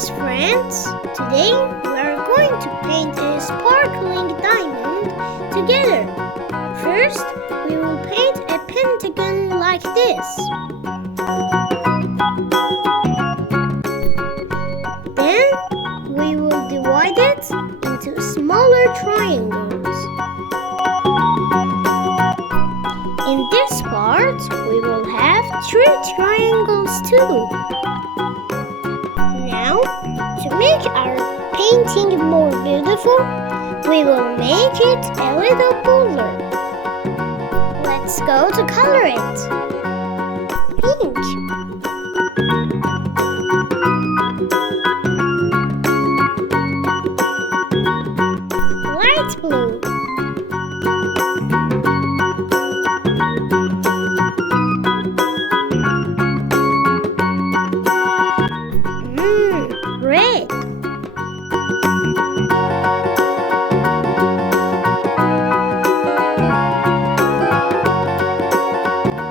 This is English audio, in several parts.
artist friends. Today we are going to paint a sparkling diamond together. First, we will paint a pentagon like this. Then we will divide it into smaller triangles. In this part, we will have 3 triangles too. Now, to make our painting more beautiful, we will make it a little bolder. Let's go to color it. Pink. Light blue. Red.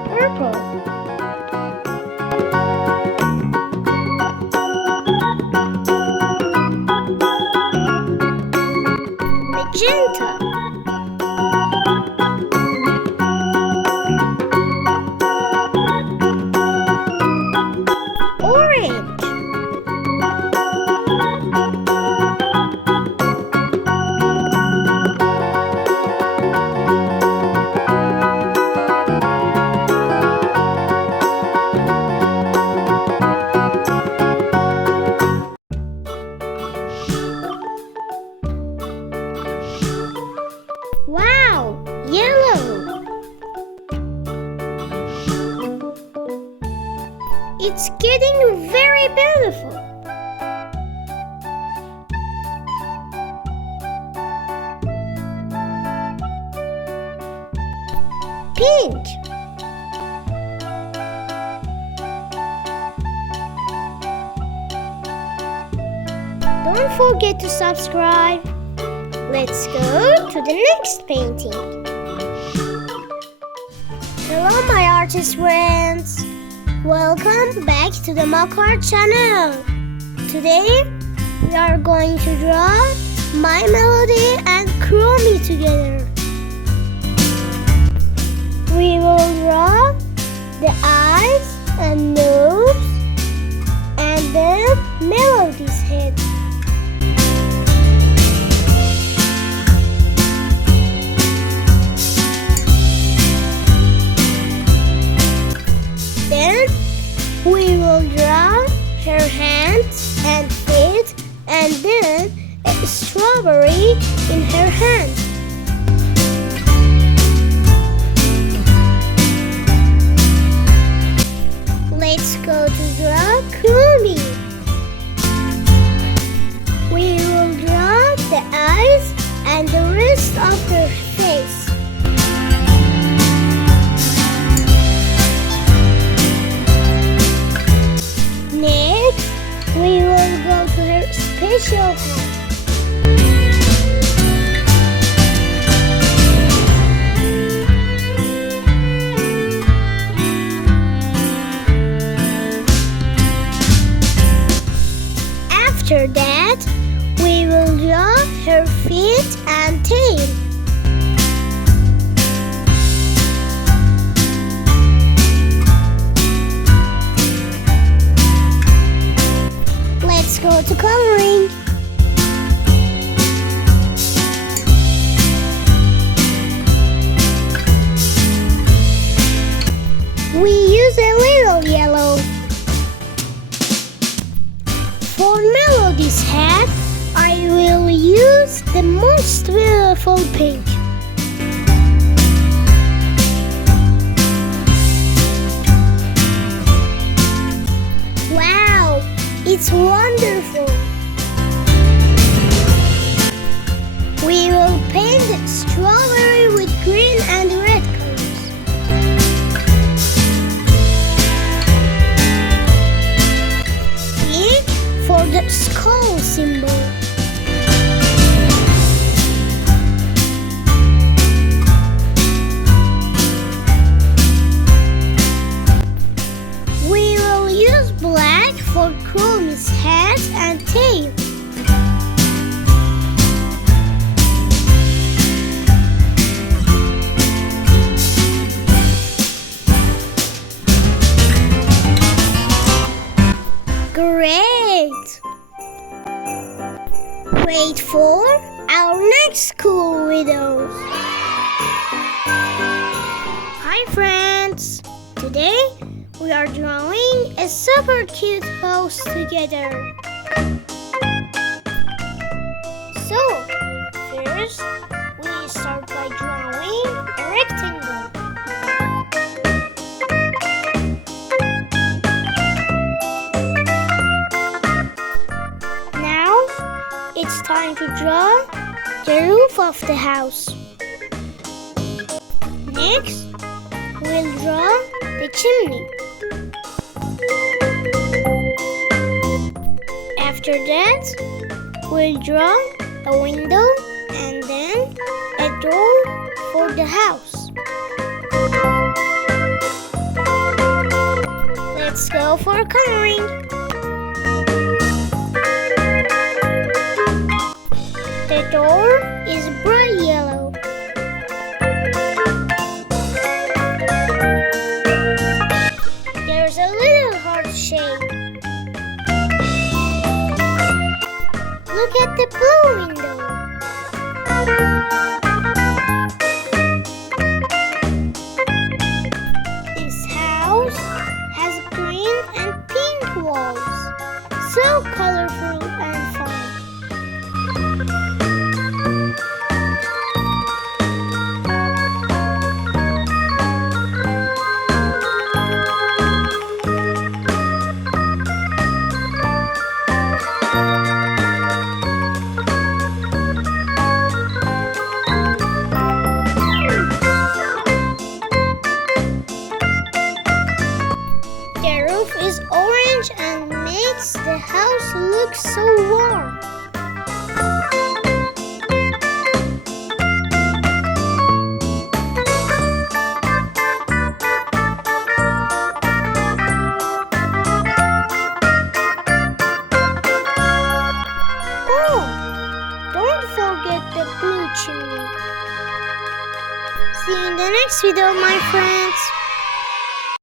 Purple. Magenta. Orange. Wow, yellow! It's getting very beautiful. Pink. Don't forget to subscribe. Let's go to the next painting. Hello my artist friends. Welcome back to the Maak channel. Today we are going to draw My Melody and Chromie together. We will draw the eyes and nose and then Melody's head. Then we will draw her hands and feet and then a strawberry in her hand. Let's go to draw Chromie. We will draw the eyes and the rest of her face. Next, we will go to her special hand. After that, we will draw her feet and tail. Let's go to coloring. We use a little yellow. For Melody's head, I will use the most beautiful pink. Wow, it's wonderful. We will paint strawberry with green and red colors. Pink for the skull symbol. We will use black for Chromie's head and tail. Great! Wait for our next cool videos. Hi friends! Today we are drawing a super cute house together. So, first we start by drawing a rectangle. Now it's time to draw the roof of the house. Next, we'll draw the chimney. After that, we'll draw a window and then a door for the house. Let's go for coloring. The door is bright yellow. There's a little heart shape. Look at the blue window. This house has green and pink walls. So colorful and fun. The roof is orange and makes the house look so warm. Oh, don't forget the blue chimney. See you in the next video, my friends.